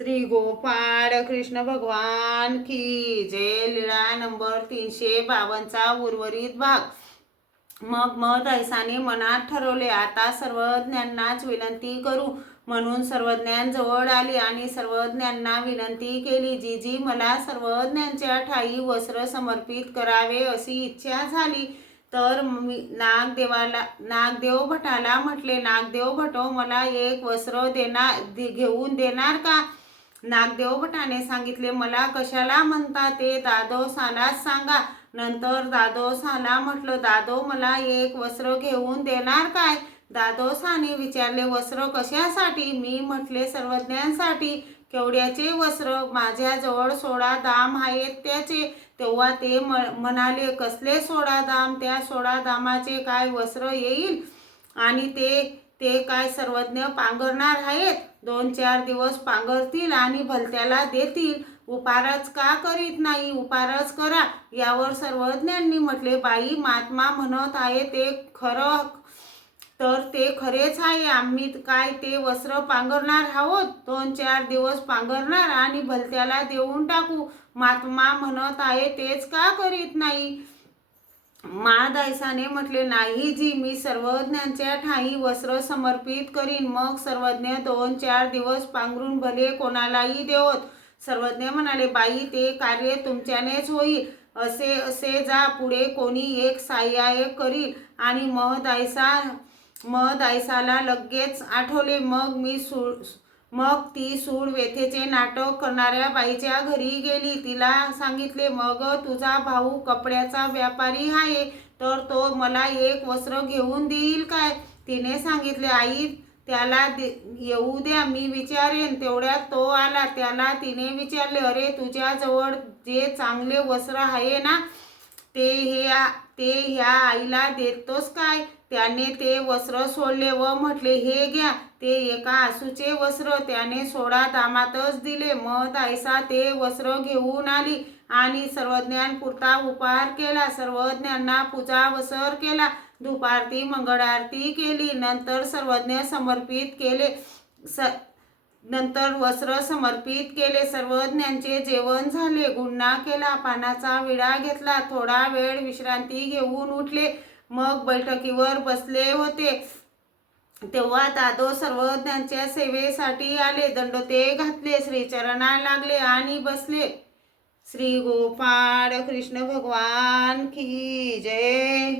श्री गोपाळ कृष्ण भगवान की जय. लीळा नंबर 352चा उर्वरित भाग. मग ऐसाने मनात ठरवले, आता सर्वज्ञांनाच विनंती करू. म्हणून सर्वज्ञांजवळ आली आणि सर्वज्ञांना विनंती केली. जी मला सर्वज्ञांच्या ठाई वस्त्र समर्पित करावे अशी इच्छा झाली तर मी नागदेव भटाला म्हटले, नागदेव भटो, मला एक वस्त्र घेऊन देणार का? नागदेव भटाने सांगितले, मला कशाला म्हणता ते दादोसालाच सांगा. नंतर दादोसाला म्हटलं, दादो, मला एक वस्त्र घेऊन देणार काय? दादोसाने विचारले, वस्त्र कशासाठी? मी म्हटले, सर्वज्ञांसाठी. केवढ्याचे वस्त्र? माझ्याजवळ 16 दाम आहेत त्याचे. तेव्हा ते म्हणाले, कसले 16 दाम? त्या 16 दामाचे काय वस्त्र येईल? आणि ते काय सर्वज्ञ पांघरणार आहेत? 2-4 दिवस पांघरतील आणि भलत्याला देतील. उपारच का करीत नाही? उपारच करा. यावर सर्वज्ञांनी म्हटले, बाई, महात्मा म्हणत आहे ते खरं तर ते खरेच आहे. आम्ही काय ते वस्त्र पांघरणार आहोत? 2-4 दिवस पांघरणार आणि भलत्याला देऊन टाकू. महात्मा म्हणत आहे तेच का करीत नाही? महादायसाने म्हटले, नाही जी, मी सर्वज्ञांच्या ठाई वस्त्र समर्पित करीन. मग सर्वज्ञ 2-4 दिवस पांघरून भले कोणालाही देवत. सर्वज्ञ म्हणाले, बाई, ते कार्य तुमच्यानेच होईल. असे जा, पुढे कोणी एक सहाय्य करील. आणि महदायसाला लगेच आठवले. मग ती सूड व्यथेचे नाटक करणाऱ्या बाईच्या घरी गेली. तिला सांगितले, मग तुझा भाऊ कपड्याचा व्यापारी आहे तर तो मला एक वस्त्र घेऊन देईल काय? तिने सांगितले, आई, त्याला येऊ द्या, मी विचारेन. तेवढ्यात तो आला. त्याला तिने विचारले, अरे, तुझ्याजवळ जे चांगले वस्त्र आहे ना, ते ह्या आईला देतोस काय? त्याने ते वस्त्र सोडले व म्हटले, हे घ्या. ते एका आसूचे वस्त्र त्याने 16 दामातच दिले. महदायसा ते वस्त्र घेऊन आली आणि सर्वज्ञांपुरता उपहार केला. सर्वज्ञांना पूजा वसर केला. धूपारती मंगळारती केली. नंतर वस्त्र समर्पित केले. सर्वज्ञांचे जेवण झाले. गुन्हा केला. पानाचा विडा घेतला. थोडा वेळ विश्रांती घेऊन उठले. मग बैठकीवर बसले होते तेव्हा दादो सर्वज्ञांच्या सेवेसाठी आले. दंडोते घातले, श्रीचरणा लागले आणि बसले. श्री गोपाळ कृष्ण भगवान की जय.